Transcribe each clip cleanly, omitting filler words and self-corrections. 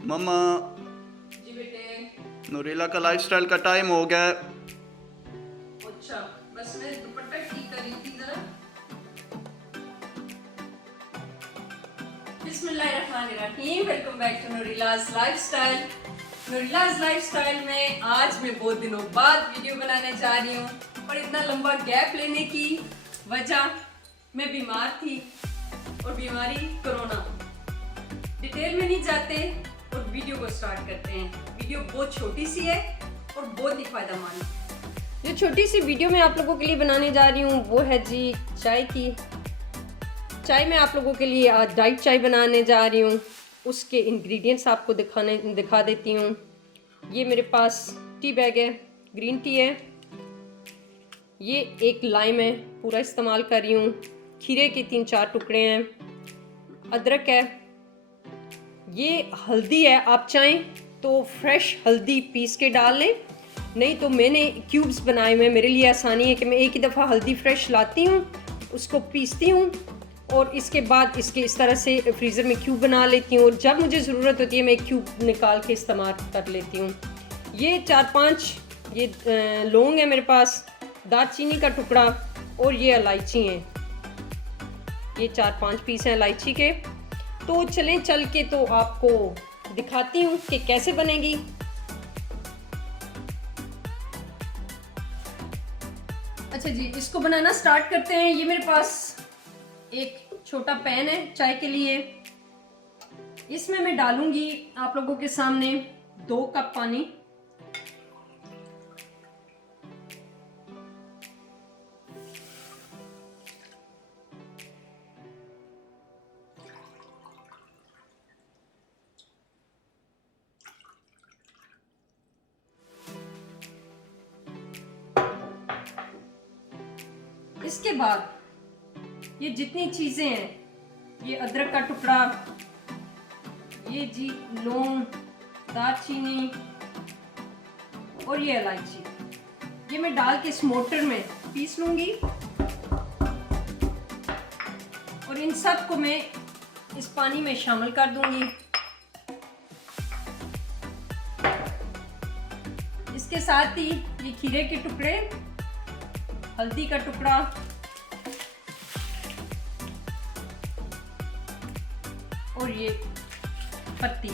मम्मा, जी बेटे। नूरिला का लाइफस्टाइल का टाइम हो गया है। अच्छा, बस मैं दुपट्टा ठीक कर रही थी जरा। बिस्मिल्लाहिर्रहमानिर्रहीम। Welcome back to Noorilaj lifestyle. Noorilaj lifestyle में आज मैं बहुत दिनों बाद वीडियो बनाने जा रही हूँ और इतना लंबा गैप लेने की वजह, मैं बीमार थी और बीमारी कोरोना। डिटेल में नहीं जाते और वीडियो को स्टार्ट करते हैं। वीडियो बहुत छोटी सी है और बहुत ही फायदेमंद। जो छोटी सी वीडियो मैं आप लोगों के लिए बनाने जा रही हूँ वो है जी चाय की। चाय मैं आप लोगों के लिए आज डाइट चाय बनाने जा रही हूँ। उसके इंग्रेडिएंट्स आपको दिखा देती हूँ। ये मेरे पास टी बैग है, ग्रीन टी है, ये एक लाइम है, पूरा इस्तेमाल कर रही हूँ। खीरे के 3-4 टुकड़े हैं, अदरक है, ये हल्दी है। आप चाहें तो फ्रेश हल्दी पीस के डाल लें, नहीं तो मैंने क्यूब्स बनाए हुए हैं। मेरे लिए आसानी है कि मैं एक ही दफ़ा हल्दी फ्रेश लाती हूँ, उसको पीसती हूँ और इसके बाद इसके इस तरह से फ्रीज़र में क्यूब बना लेती हूँ और जब मुझे ज़रूरत होती है मैं क्यूब निकाल के इस्तेमाल कर लेती हूँ। ये 4-5 ये लौंग है मेरे पास, दालचीनी का टुकड़ा और ये इलायची हैं। ये 4-5 पीस हैं इलायची के। तो चलें चल के तो आपको दिखाती हूँ कि कैसे बनेगी। अच्छा जी, इसको बनाना स्टार्ट करते हैं। ये मेरे पास एक छोटा पैन है चाय के लिए। इसमें मैं डालूंगी आप लोगों के सामने 2 कप पानी। इसके बाद ये जितनी चीजें हैं, ये अदरक का टुकड़ा, ये जी लौंग, दालचीनी और ये इलायची, ये मैं डाल के इस मोटर में पीस लूंगी और इन सब को मैं इस पानी में शामिल कर दूंगी। इसके साथ ही ये खीरे के टुकड़े, हल्दी का टुकड़ा और ये पत्ती।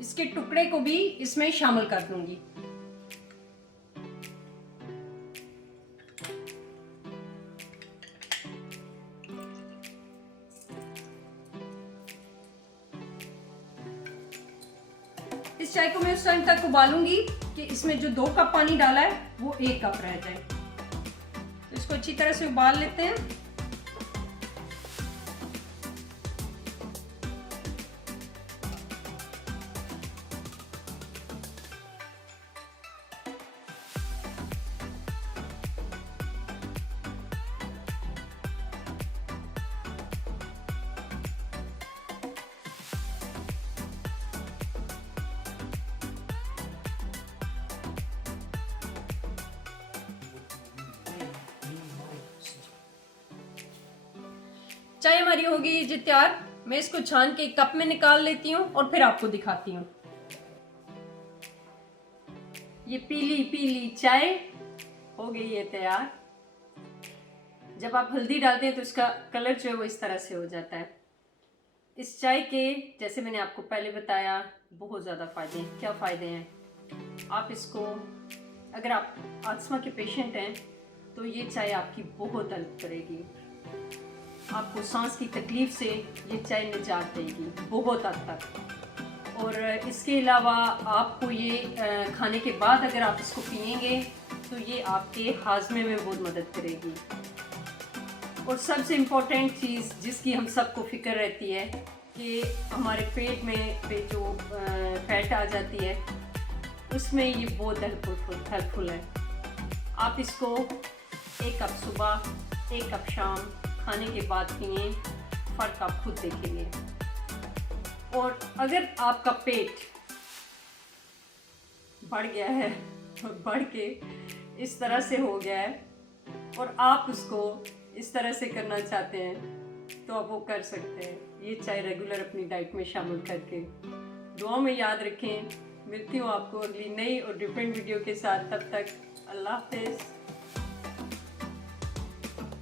इसके टुकड़े को भी इसमें शामिल कर दूंगी। इस चाय को मैं उस टाइम तक उबालूंगी कि इसमें जो 2 कप पानी डाला है वो 1 कप रह जाए। तो इसको अच्छी तरह से उबाल लेते हैं। चाय हमारी हो गई जी तैयार। मैं इसको छान के कप में निकाल लेती हूँ और फिर आपको दिखाती हूँ। ये पीली पीली चाय हो गई है तैयार। जब आप हल्दी डालते हैं तो इसका कलर जो है वो इस तरह से हो जाता है। इस चाय के जैसे मैंने आपको पहले बताया बहुत ज़्यादा फ़ायदे हैं। क्या फ़ायदे हैं? आप इसको, अगर आप अस्थमा के पेशेंट हैं तो ये चाय आपकी बहुत हेल्प करेगी। आपको सांस की तकलीफ से ये चाय निजात देगी बहुत हद तक। और इसके अलावा आपको ये खाने के बाद अगर आप इसको पिएंगे तो ये आपके हाजमे में बहुत मदद करेगी। और सबसे इम्पोर्टेंट चीज़ जिसकी हम सबको फ़िक्र रहती है कि हमारे पेट में जो फैट आ जाती है उसमें ये बहुत हेल्पफुल है। आप इसको 1 कप सुबह 1 कप शाम खाने के बाद पिए, फ़र्क आप खुद देखेंगे। और अगर आपका पेट बढ़ गया है और बढ़ के इस तरह से हो गया है और आप उसको इस तरह से करना चाहते हैं तो आप वो कर सकते हैं, ये चाहे रेगुलर अपनी डाइट में शामिल करके। दुआओं में याद रखें। मिलती हूँ आपको अगली नई और डिफरेंट वीडियो के साथ। तब तक अल्लाह हाफिज़।